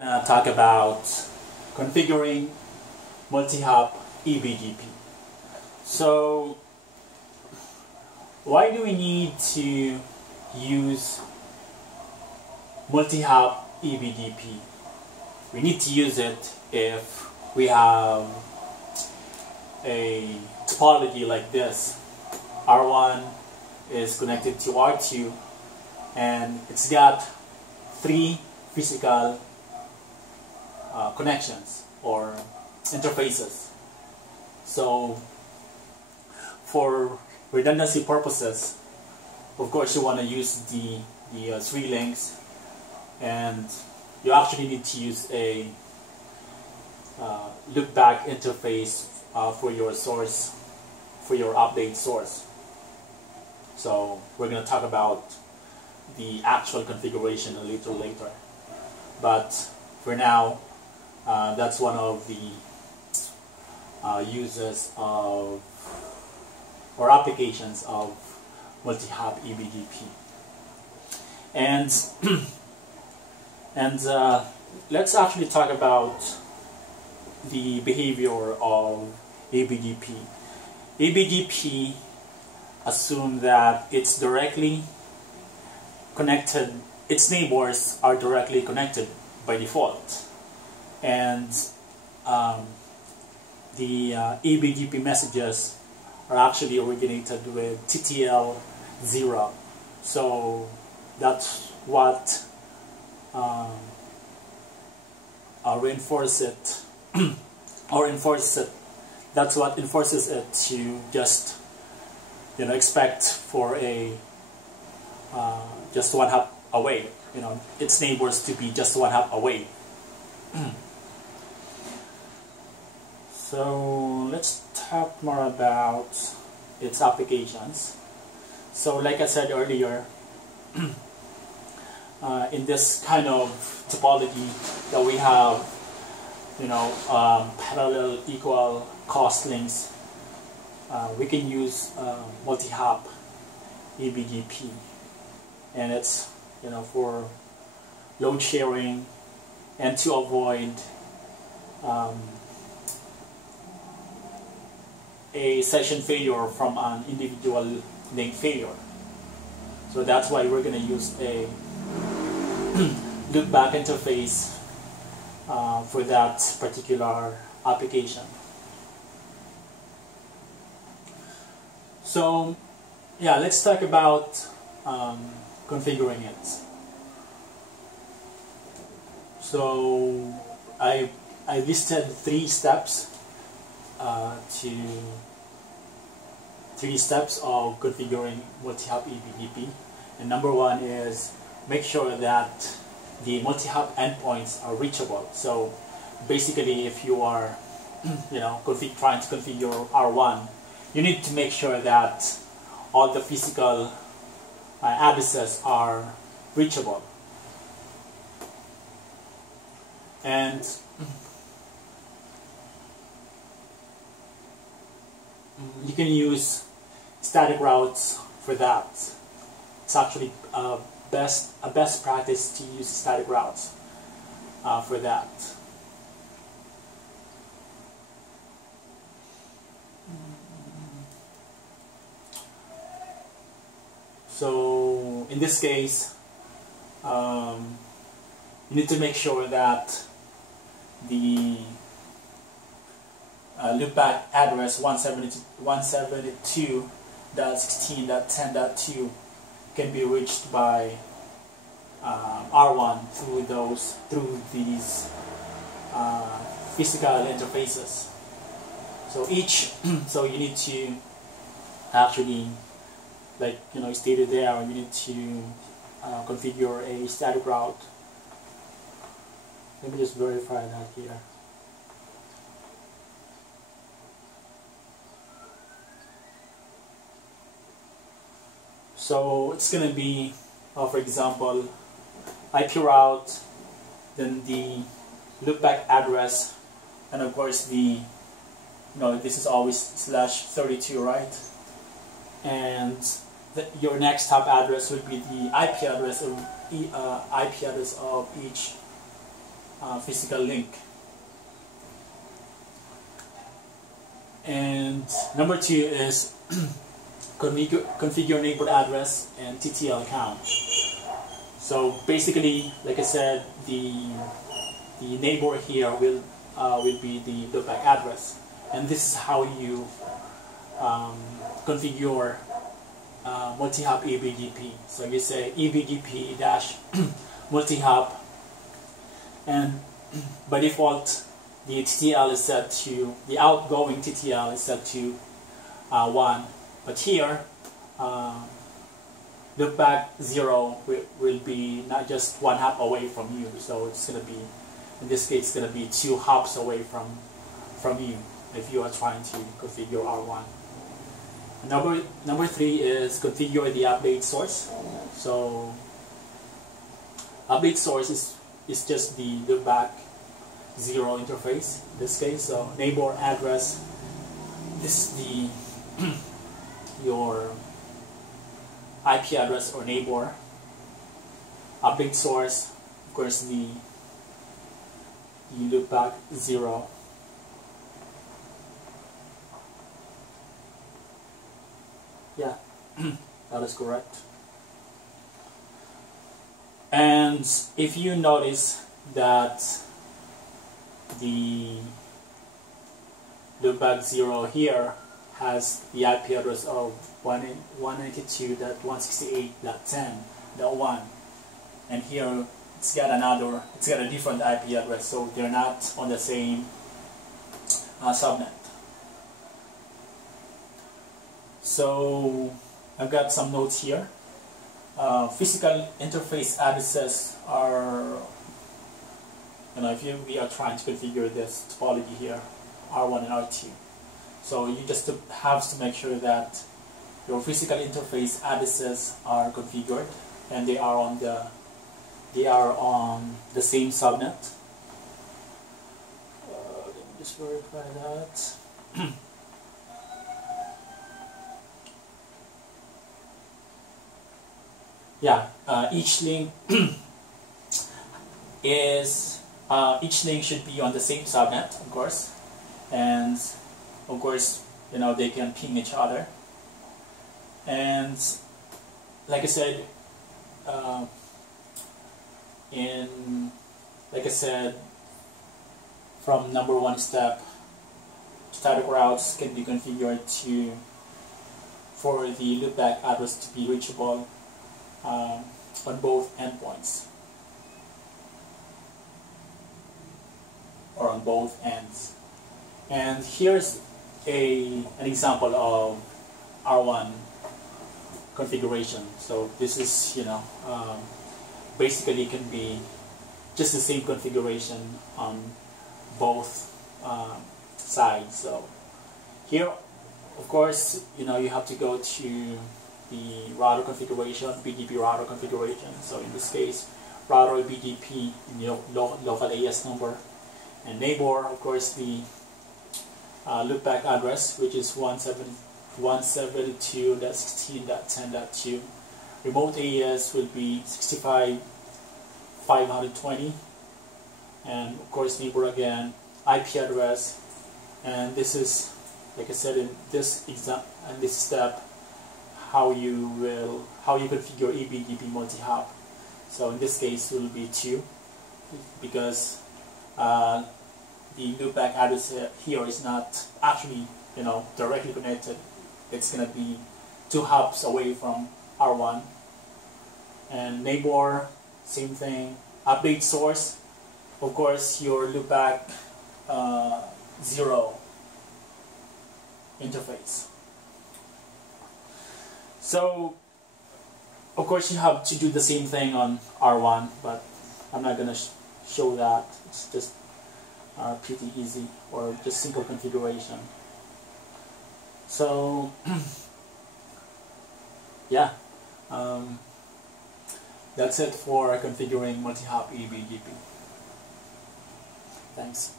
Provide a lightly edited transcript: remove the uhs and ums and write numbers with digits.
Talk about configuring multi-hop eBGP. So why do we need to use multi-hop eBGP? We need to use it if we have a topology like this. R1 is connected to R2 and it's got three physical connections or interfaces. So for redundancy purposes, of course you want to use the three links, and you actually need to use a loopback interface for your source, for your update source. So we're going to talk about the actual configuration a little later, but for now that's one of the uses of or applications of multi-hop eBGP. And let's actually talk about the behavior of eBGP. eBGP assume that it's directly connected, its neighbors are directly connected by default, and the eBGP messages are actually originated with TTL 0. So that's what that's what enforces it to just expect for a just one hop away, its neighbors to be just one hop away. So let's talk more about its applications. So like I said earlier, in this kind of topology that we have, parallel equal cost links, we can use multi-hop eBGP, and it's for load sharing and to avoid a session failure from an individual link failure. So that's why we're going to use a loopback interface for that particular application. So yeah, let's talk about configuring it. So I listed three steps of configuring multi-hop eBGP, and number one is make sure that the multi-hop endpoints are reachable. So basically, if you are trying to configure R1, you need to make sure that all the physical addresses are reachable. And you can use static routes for that. It's actually a best practice to use static routes for that. So in this case, you need to make sure that the loopback address 172.16.10.2 can be reached by R1 through these physical interfaces. So so you need to actually, like stated there, you need to configure a static route. Let me just verify that here. So it's going to be, for example, IP route, then the loopback address, and of course the, this is always /32, right? And your next hop address would be the IP address of each physical link. And number 2 is configure neighbor address and TTL count. So basically, like I said, the neighbor here will be the loopback address, and this is how you configure multi-hop eBGP. So you say eBGP dash multi-hop, and by default the TTL is set to, the outgoing TTL is set to 1, but here loopback 0 will be not just 1 hop away from you, so it's going to be, in this case, it's going to be 2 hops away from you if you are trying to configure R1. Number 3 is configure the update source. So update source is just the loopback 0 interface in this case. So neighbor address, this is the your IP address or neighbor. Update source, of course, the loopback 0. Yeah, that is correct. And if you notice that the loopback 0 here has the IP address of 192.168.10.1, and here it's got a different IP address, so they're not on the same subnet. So I've got some notes here. Physical interface addresses are, if we are trying to configure this topology here, R1 and R2. So you just have to make sure that your physical interface addresses are configured and they are on the same subnet. Let me just verify that. Yeah, each link should be on the same subnet, of course, and of course, they can ping each other. And like I said, from number 1 step, static routes can be configured for the loopback address to be reachable on both endpoints, or on both ends. And here's an example of R1 configuration. So this is, basically can be just the same configuration on both sides. So here, of course, you have to go to the router configuration, BGP router configuration. So in this case, router BGP local AS number, and neighbor, of course, the loopback address, which is 172.16.10.2. Remote AES will be 65.520, and of course neighbor again, IP address, and this is, like I said, in this step, how you configure eBGP multi-hop. So in this case it will be 2, because the loopback address here is not actually directly connected. It's going to be 2 hops away from R1. And neighbor, same thing. Update source, of course, your loopback 0 interface. So of course you have to do the same thing on R1, but I'm not going to show that. It's just pretty easy, or just simple configuration. So yeah, that's it for configuring multi-hop eBGP. Thanks.